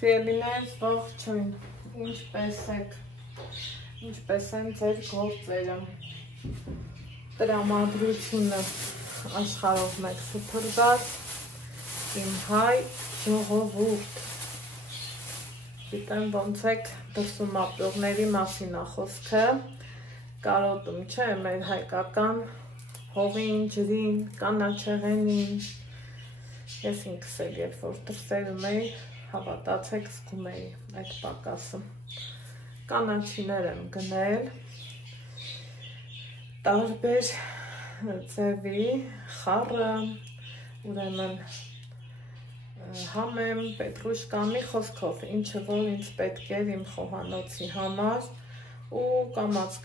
Սիրելիներ, ողջույն, ինչպես են ձեր գործերը, տրամադրությունը աշխարհով մեկ սփռված, իմ հայ ժողովուրդ, գիտեմ ոնց եք դրսում ապրողների մասին է խոսքը, կարոտում չէ մեր հայկական հողին, ջրին, կանաչեղենին, ես ինքս էլ երբ որ դրսերում էի, հավատացեք զգում էի այդ պակասը, կանաչիներ եմ գնել, տարբեր ձևի, խառը, ուրեմն համեմ, պետրուշկամի խոսքով, ինչը որ ինձ պետք էր իմ խոհանոցի համար ու կամաց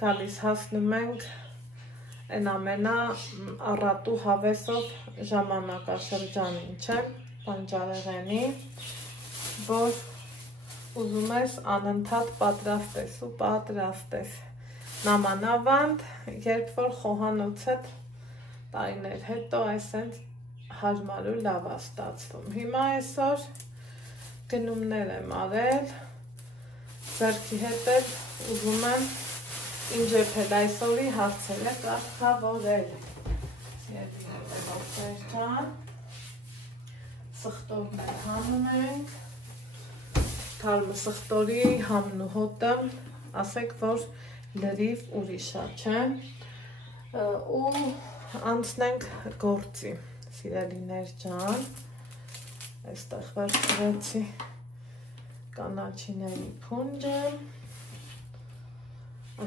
գալիս հասնում ենք այն ամենա առատու հավեսով ժամանակաշրջանին, չէ, բանջարեղենի, որ ուզում ես անընդհատ պատրաստես ու պատրաստես, նամանավանդ, երբ որ խոհանոցդ տարիներ հետո այսենց հարմար ու լավ է ստացվում, հիմա այսօր գնումներ եմ արել, ձեռքի հետ էլ ուզում եմ ինչ էլ այսօրի հարցերը կարգավորել, սխտորներ հանում ենք, թարմը սխտորի համն ու հոտը, ասեք, որ լրիվ ուրիշա, չէ, ու անցնենք գործի, սիրելիներ ջան, այստեղ վերցրեցի կանաչիների փունջը,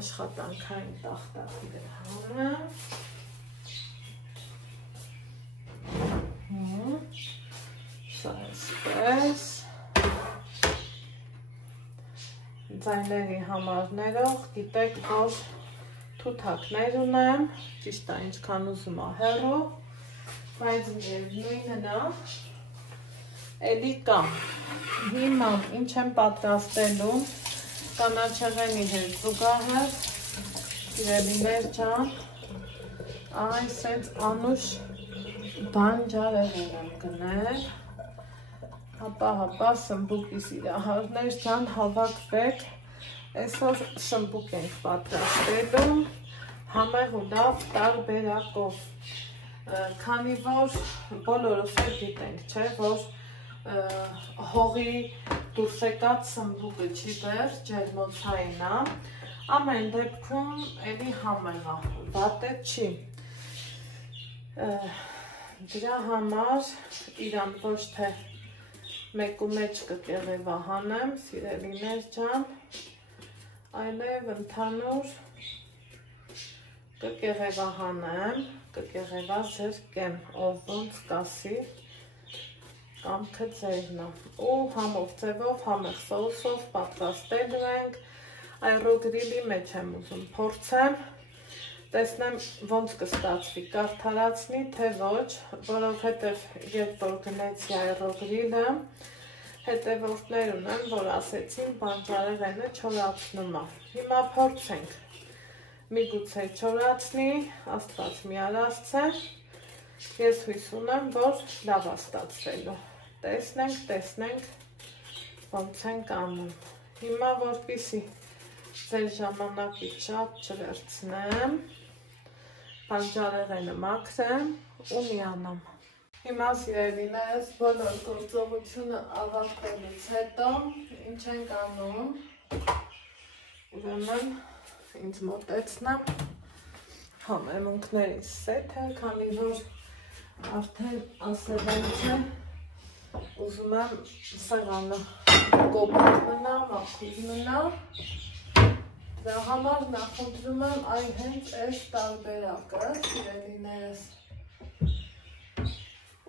աշխատանքային տախտակի դրհանը, սա այսպես, ձայների համարներով, գիտեք, որ թութակներ ունեմ, ճիշտ է ինչքան ուզում է հեռու, բայց նույնն է, էլի կամ, հիմա ինչ եմ պատրաստելու, կանաչեղենի հետ զուգահեռ, սիրելիներ ջան, այսենց անուշ բանջարեղեն եմ գնել, հապա սմբուկի սիրահարներ ջան հավաքվեք, այսօր սմբուկ ենք պատրաստելու, համեղ ու լավ տարբերակով, քանի որ բոլորս էլ գիտենք, չէ, որ հողի դուրս եկած սմբուկը չի դեռ ջերմոցային է, ամեն դեպքում էլի համեղ է, վատը չի, դրա համար իրան ոչ թե մեկ ու մեջ կկեղևա հանեմ, սիրելիներ ջան, այլև ընդհանուր կկեղևա հանեմ, կկեղևա զրկեմ, ով ոնց կասի, կամքը ձերն է, ու համով ձևով, համեղ սոուսով պատրաստելու ենք, այռոգրիլի մեջ եմ ուզում փորձեմ, տեսնեմ ոնց կստացվի, կարդարացնի, թե ոչ, որովհետև երբ որ գնեցի այռոգրիլը, հետևորդներ ունեմ, որ ասեցին բանջարեղենը չորացնում է, հիմա փորձենք, միգուցե չորացնի, Աստված մի արածցե, ես հույս ունեմ, որ լավ է ստացվելու, տեսնենք, ոնց ենք անում, հիմա որպեսզի ձեր ժամանակից շատ չվերցնեմ, բանջարեղենը մաքրեմ ու միանամ, հիմա սիրելիներս բոլոր գործողությունը ավարտելուց հետո ինչ ենք անում, ուրեմն ինձ մոտեցնեմ համեմունքներից սեթը, քանի որ արդեն ասել եմ չէ, ուզում եմ սեղանը կոպիտ մնա, մաքուր մնա, դրա համար նախընտրում եմ այ հենց այս տարբերակը, սիրելիներս,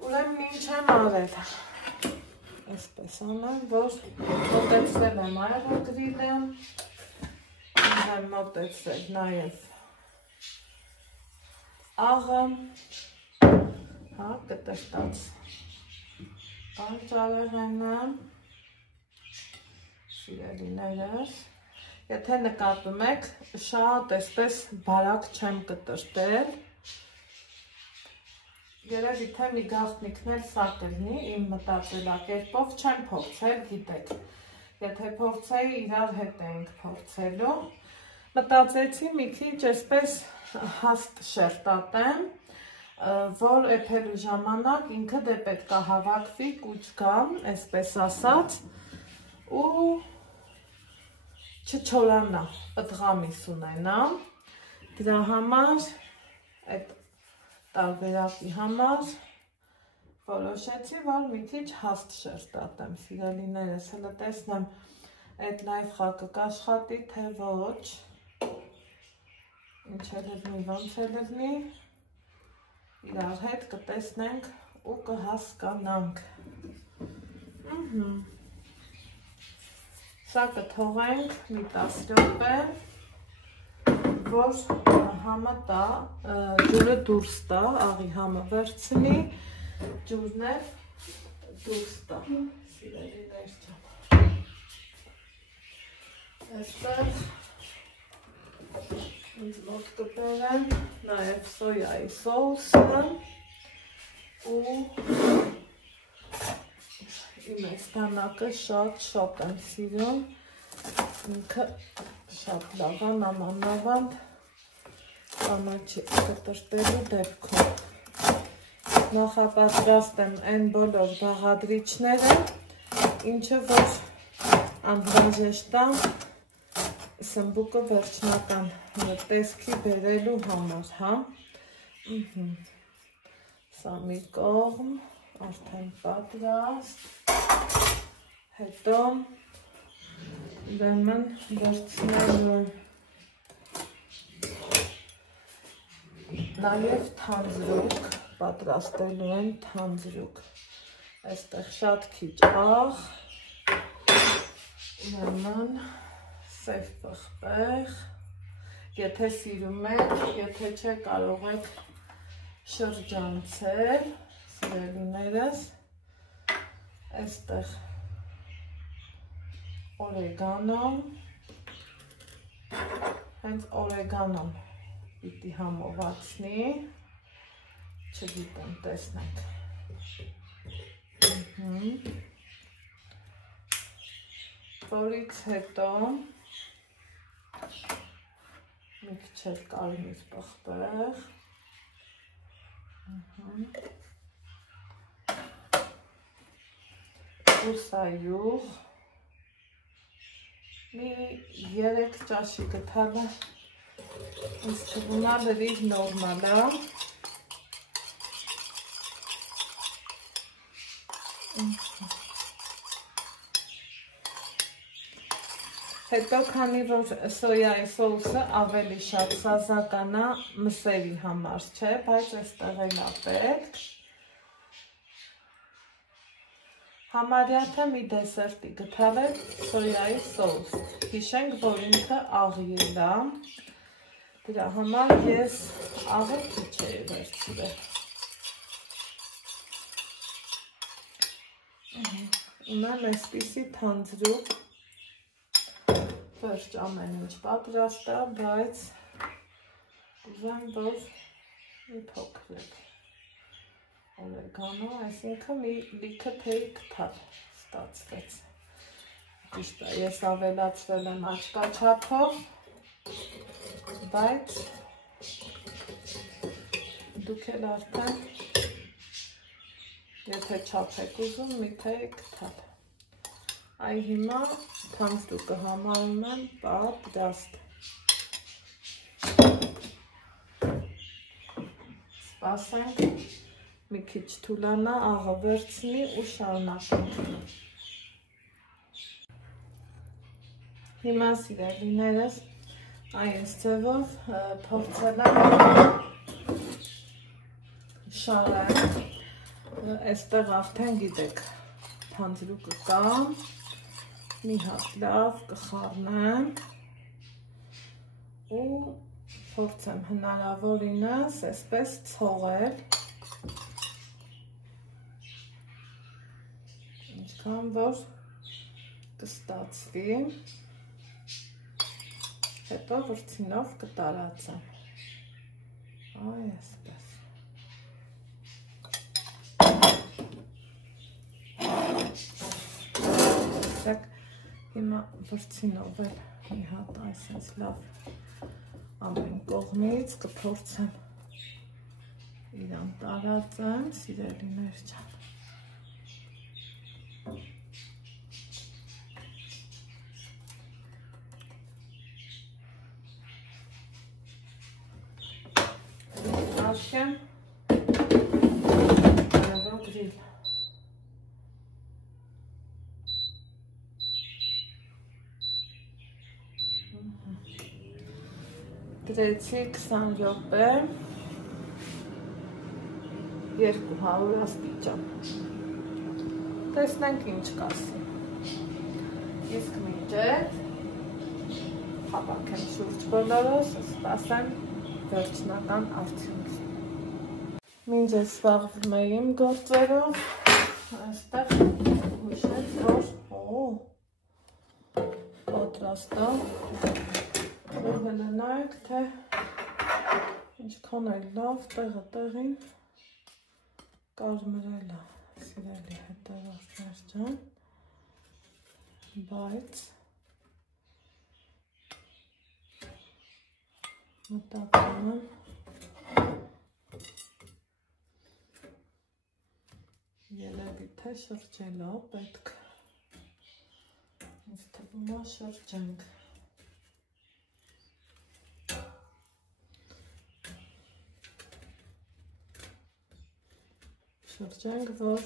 ուրեմն ինչ եմ արել, այսպես անեմ, որ մոտեցրել եմ այռոգրիլը, եմ մոտեցրել նաև աղը, կտրտած բանջարեղենը, սիրելիներս, եթե նկատում եք, շատ այսպես բարակ չեմ կտրտել, երևի թե մի գաղտնիքն էլ սա կլինի իմ մտածելակերպով, չեմ փորձել, գիտեք, եթե փորձեի իրար հետ էինք փորձելու, մտածեցի մի քիչ այսպես հաստ շերտատեմ, որ էփելու ժամանակ ինքը դե պետք է հավաքվի, կուչ գա, այսպես ասած, ու չչորանա, պտղամիս ունենա, դրա համար, այդ տարբերակի համար, որոշեցի, որ մի քիչ հաստ շերտատեմ, սիրելիներս, հələ տեսնեմ, այդ լայվ խակը կաշխատի, թե ոչ, ինչ է լգնի, ոնց է լգնի, իրար հետ կտեսնենք ու կհասկանանք, սա կթողենք մի 10 րոպե, որ համը տա, ջուրը դուրս տա, աղի համը վերցնի, ջուրն էլ դուրս տա, սիրելիներ ջան, այստեղ ինձ մոտ կբերեմ նաև սոյայի սոուսը ու իմ այս բանակը շատ եմ սիրում, ինքը շատ լավ է, նամանավանդ կանաչի կտրտելու դեպքում նախապատրաստեմ այն բոլոր բաղադրիչները, ինչը որ անհրաժեշտ է սմբուկը վերջնական տեսքի բերելու համար, հա, սա մի կողմ, արդեն պատրաստ, հետո ուրեմն վերցնելու նաև թանձրուկ, պատրաստելու են թանձրուկ, այստեղ շատ քիչ աղ, ուրեմն սև պղպեղ, եթե սիրում եք, եթե չէ կարող եք շրջանցել, սիրելիներս, այստեղ օրեգանո, հենց օրեգանոն պիտի համովացնի, չգիտեմ, տեսնենք, որից հետո մի քիչ էլ կարմիր պղպեղ, ու սա յուղ, մի 3 ճաշի գթալը, ինձ թվում է լրիվ նորմալ է, հետո քանի որ սոյայի սոուսը ավելի շատ սազական է մսերի համար չէ, բայց այստեղ էլ է պետք, համարյա թե մի դեսերտի գտալ է սոյայի սոուս, հիշենք, որ ինքը աղիել է, դրա համար ես աղը քիչ էի վերցրել, ունեմ այսպիսի թանձրուկ, վերջ ամեն ինչ պատրաստ է, բայց ուզեմ, որ մի փոքրեք օրեգանո, այսինքն մի լիքը թեյ կթալ ստացվեց, ճիշտ է, ես ավելացրել եմ աչքաչափով, բայց դուք էլ արդեն, եթե չափ եք ուզում, մի թեյ կթալ, այ հիմա թանձրուկը համարում եմ պատրաստ, սպասենք, մի քիչ թուլանա, աղը վերցնի ու շարունակենք, հիմա սիրելիներս, այս ձևով փորձել եմ շարել, այստեղ արդեն գիտեք, թանձրուկը կա, մի հատ լավ կխառնեմ ու փորձեմ հնարավորինս այսպես ցողել, ինչքան որ կստացվի, հետո վրձինով կտարածեմ, այ այսպես, Հիմա վրձինով էլ մի հատ այսպես լավ ամեն կողմից կփորձեմ իրան տարածեմ, սիրելիներ ջան։ Աշեմ գրիլ։ Դրեցի 20 րոպե 200 աստիճան։ Տեսնենք ինչ կասի։ Իսկ մինչ այդ հավաքեմ շուրջ բոլորս, սպասեմ վերջնական արդյունքի։ Մինչ զբաղվում եմ իմ գործերով, այստեղ հուշեց, որ պատրաստ է։ Ու հենց նայեք, թե ինչքան էլ լավ տեղը տեղին կարմրել է, սիրելի հետևորդներ ջան, բայց մտածում եմ երևի թե շրջելա պետք, ինձ թվում է շրջենք։ Շրջենք, որ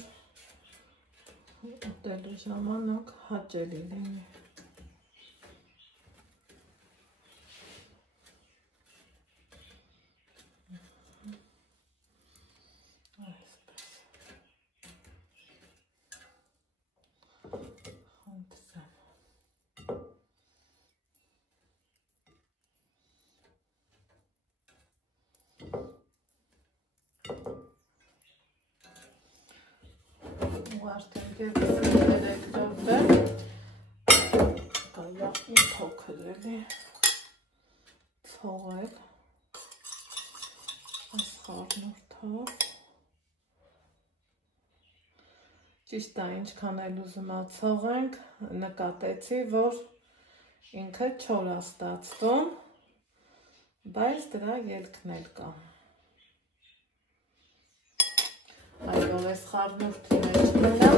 ուտելու ժամանակ հաճելի լինի։ Այսպես։ Խնդրեմ։ Արդեն գետում 3 րոպե կայա իմ փոքր էլի ցողել այս խառնուրդով ճիշտ է ինչքան էլ ուզում ա ցողենք նկատեցի որ ինքը չոր է ստացվում բայց դրա ելքն էլ կա այդով ես խառնուրդի մեջ մնա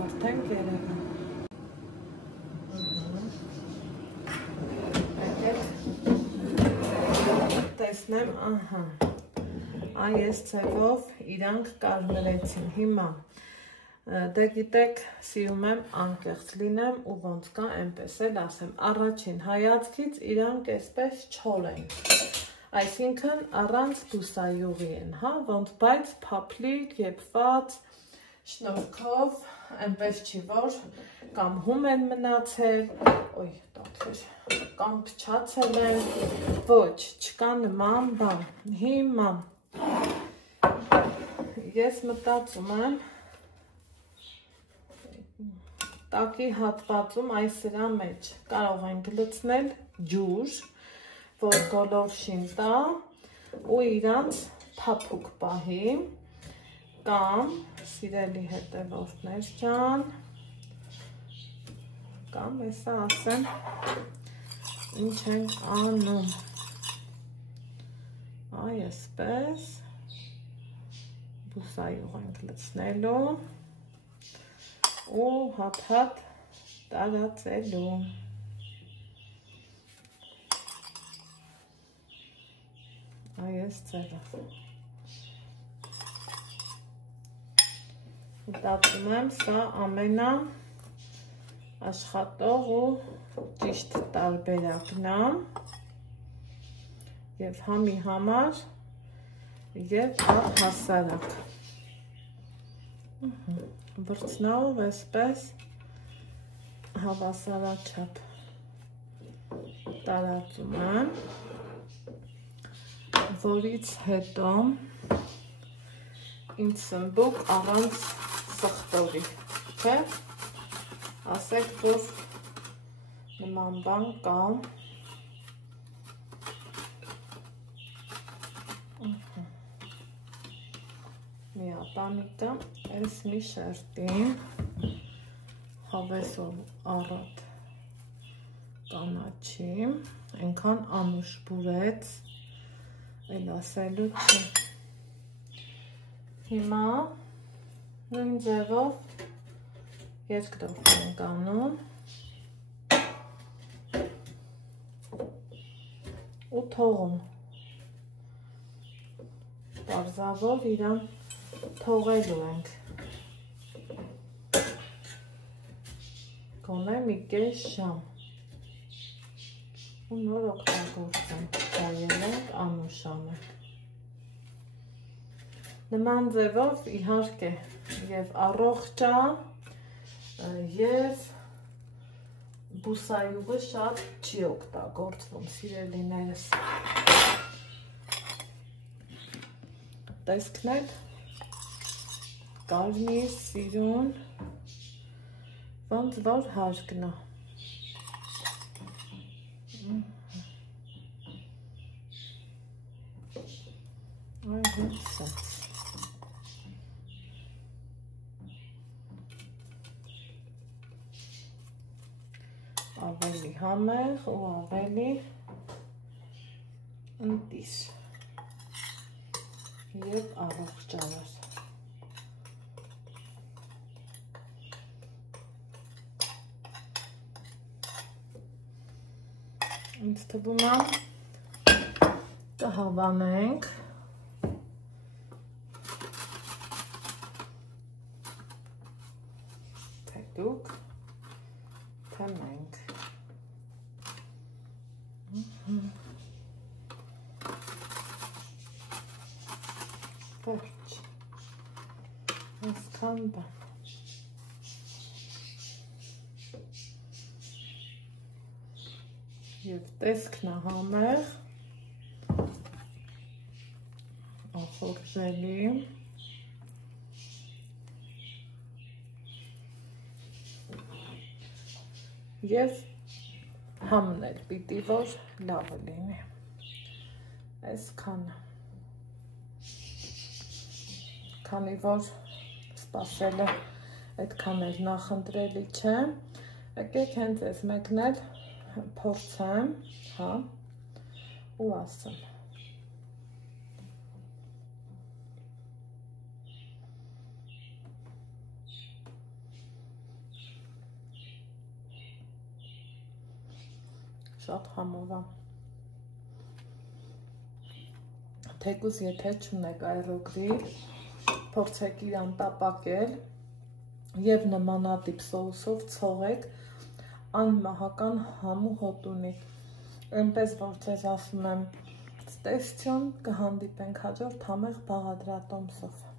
արդեն կերևը տեսնեմ այս ձևով իրանք կարմրեցին հիմա դե գիտեք, սիրում եմ անկեղծ լինեմ ու ոնց կա այնպես էլ ասեմ առաջին հայացքից իրանք այսպես չոր են այսինքն առանց բուսայուղի են ոնց բայց փափլիկ եփված շնորհքով այնպես չի որ կամ հում են մնացել օй տատվեր կամ փչացել են ոչ չկա նման բան հիմա ես մտածում եմ տակի հատվածում այս սրա մեջ կարող ենք լցնել ջուր, որ գոլորշին տա ու իրանց փափուկ պահի կամ սիրելի հետևորդներ ջան կամ հեսա ասեմ ինչ ենք անում այսպես բուսայուղ ենք լցնելու ու հատ-հատ տարածելու այս ձևով մտածում եմ սա ամենա աշխատող ու ճիշտ տարբերակն է եւ համի համար եւ հասարակ վրձնով այսպես հավասարաչափ տարածում եմ, որից հետո ինձ սմբուկ առանց սխտորի, չէ, ասեք, որ նման բան կա, պատանիկը, այս մի շերտին, հավեսով առատ կանաչի, ենքան անուշ բուրեց, էլ ասելու չի։ Հիմա նույն ձևով երկրորդ ենք անում ու թողում։ Պարզավոր իրան թողելու ենք։ Գոնե մի կես ժամ։ Ու նոր օգտագործենք, հայել ենք, անուշանը։ Նման ձևով իհարկե և առողջ է, և բուսայուղը շատ չի օգտագործվում, սիրելիներս։ Տեսքն էլ կարմիր, սիրուն, ոնց որ հարկն է։ Այ հենց ավելի համեղ ու ավելի ընտիր և առողջավար։ Ինձ թվում է կհավանենք թե դուք, թե մենք։ Վերջ, այսքան բան։ Եվ տեսքն է համեղ, ախորժելի, և համնել պիտի, որ լավը լինի։ Այսքանը։ Քանի որ սպասելը այդքան էլ նախընտրելի չէ, եկեք հենց այս մեկն էլ փորձեմ, հա, ու ասեմ։ Շատ համով է։ Թեկուզ եթե չունեք այրոգրիլ, փորձեք իրան տապակել և նմանատիպ սոուսով ցողեք, անմահական համ ու հոտ ունի։ Այնպես որ ձեզ ասում եմ, տեսություն կհանդիպենք հաջորդ համեղ բաղադրատոմսով։